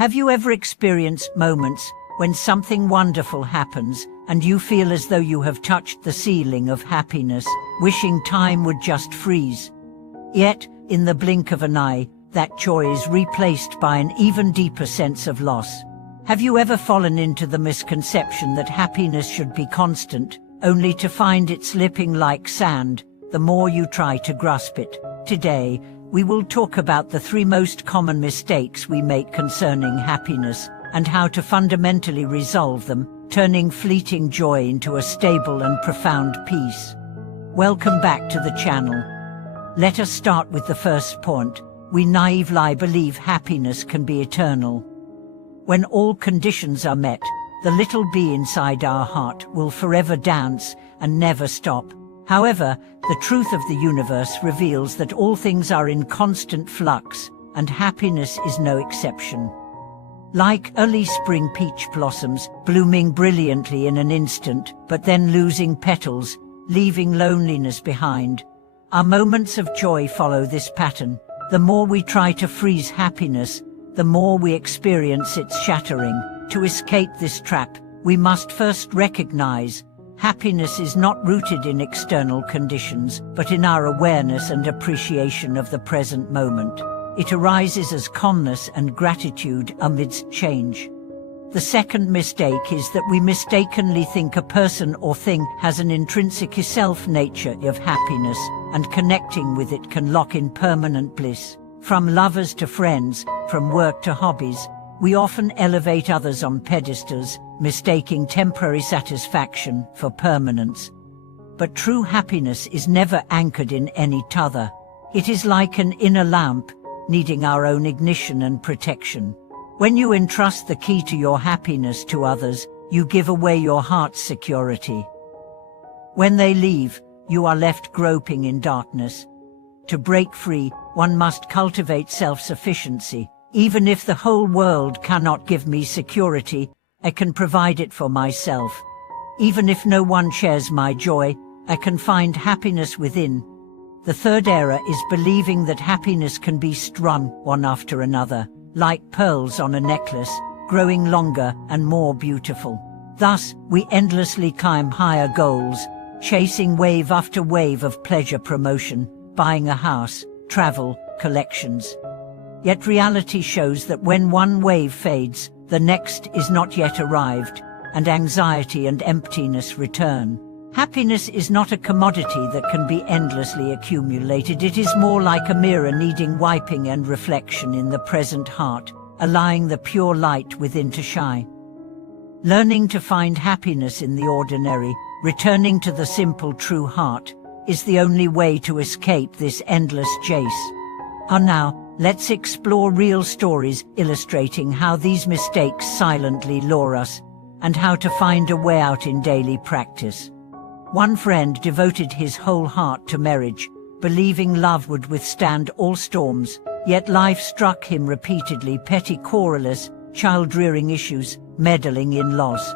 Have you ever experienced moments when something wonderful happens and you feel as though you have touched the ceiling of happiness, wishing time would just freeze? Yet, in the blink of an eye, that joy is replaced by an even deeper sense of loss. Have you ever fallen into the misconception that happiness should be constant, only to find it slipping like sand the more you try to grasp it? Today, we will talk about the 3 most common mistakes we make concerning happiness and how to fundamentally resolve them, turning fleeting joy into a stable and profound peace. Welcome back to the channel. Let us start with the first point. We naively believe happiness can be eternal. When all conditions are met, the little bee inside our heart will forever dance and never stop. However, the truth of the universe reveals that all things are in constant flux, and happiness is no exception. Like early spring peach blossoms, blooming brilliantly in an instant, but then losing petals, leaving loneliness behind. Our moments of joy follow this pattern. The more we try to freeze happiness, the more we experience its shattering. To escape this trap, we must first recognize happiness is not rooted in external conditions, but in our awareness and appreciation of the present moment. It arises as calmness and gratitude amidst change. The second mistake is that we mistakenly think a person or thing has an intrinsic self-nature of happiness, and connecting with it can lock in permanent bliss. From lovers to friends, from work to hobbies, we often elevate others on pedestals, mistaking temporary satisfaction for permanence. But true happiness is never anchored in any t'other. It is like an inner lamp, needing our own ignition and protection. When you entrust the key to your happiness to others, you give away your heart's security. When they leave, you are left groping in darkness. To break free, one must cultivate self-sufficiency. Even if the whole world cannot give me security, I can provide it for myself. Even if no one shares my joy, I can find happiness within. The third error is believing that happiness can be strung one after another, like pearls on a necklace, growing longer and more beautiful. Thus, we endlessly climb higher goals, chasing wave after wave of pleasure promotion, buying a house, travel, collections. Yet reality shows that when one wave fades, the next is not yet arrived, and anxiety and emptiness return. Happiness is not a commodity that can be endlessly accumulated. It is more like a mirror needing wiping and reflection in the present heart, allowing the pure light within to shine. Learning to find happiness in the ordinary, returning to the simple true heart, is the only way to escape this endless chase. And now, let's explore real stories illustrating how these mistakes silently lure us, and how to find a way out in daily practice. One friend devoted his whole heart to marriage, believing love would withstand all storms, yet life struck him repeatedly: petty quarrels, child-rearing issues, meddling in-laws.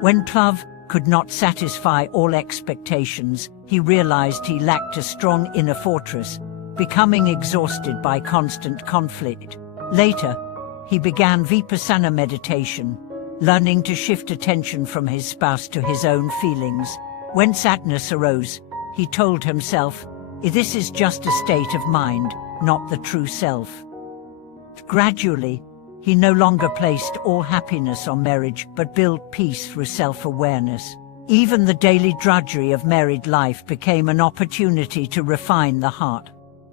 When love could not satisfy all expectations, he realized he lacked a strong inner fortress, becoming exhausted by constant conflict. Later, he began Vipassana meditation, learning to shift attention from his spouse to his own feelings. When sadness arose, he told himself, "This is just a state of mind, not the true self." Gradually, he no longer placed all happiness on marriage, but built peace through self-awareness. Even the daily drudgery of married life became an opportunity to refine the heart.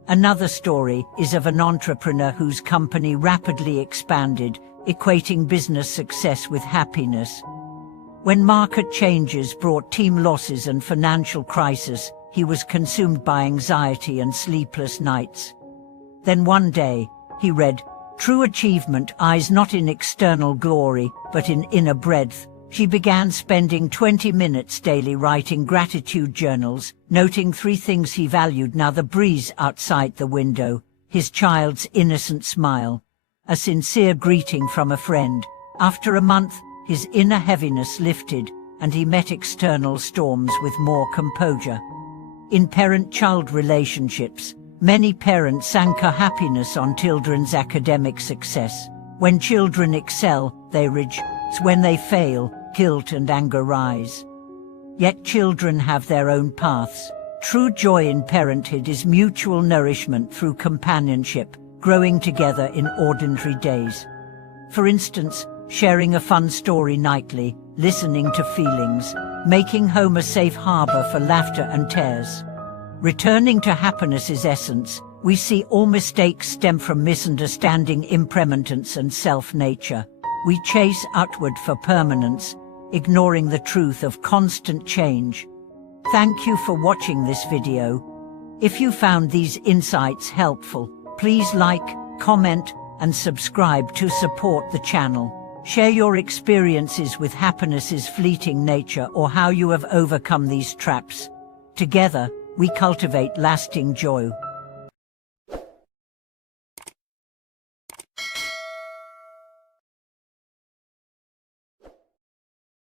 Another story is of an entrepreneur whose company rapidly expanded, equating business success with happiness. When market changes brought team losses and financial crisis, he was consumed by anxiety and sleepless nights. Then one day, he read, "True achievement lies not in external glory, but in inner breadth." She began spending 20 minutes daily writing gratitude journals, noting 3 things he valued: now the breeze outside the window, his child's innocent smile, a sincere greeting from a friend. After a month, his inner heaviness lifted, and he met external storms with more composure. In parent-child relationships, many parents anchor happiness on children's academic success. When children excel, they rejoice. When they fail, guilt and anger rise. Yet children have their own paths. True joy in parenthood is mutual nourishment through companionship, growing together in ordinary days. For instance, sharing a fun story nightly, listening to feelings, making home a safe harbor for laughter and tears. Returning to happiness's essence, we see all mistakes stem from misunderstanding, impermanence and self-nature. We chase outward for permanence, ignoring the truth of constant change. Thank you for watching this video. If you found these insights helpful, please like, comment, and subscribe to support the channel. Share your experiences with happiness's fleeting nature or how you have overcome these traps. Together, we cultivate lasting joy.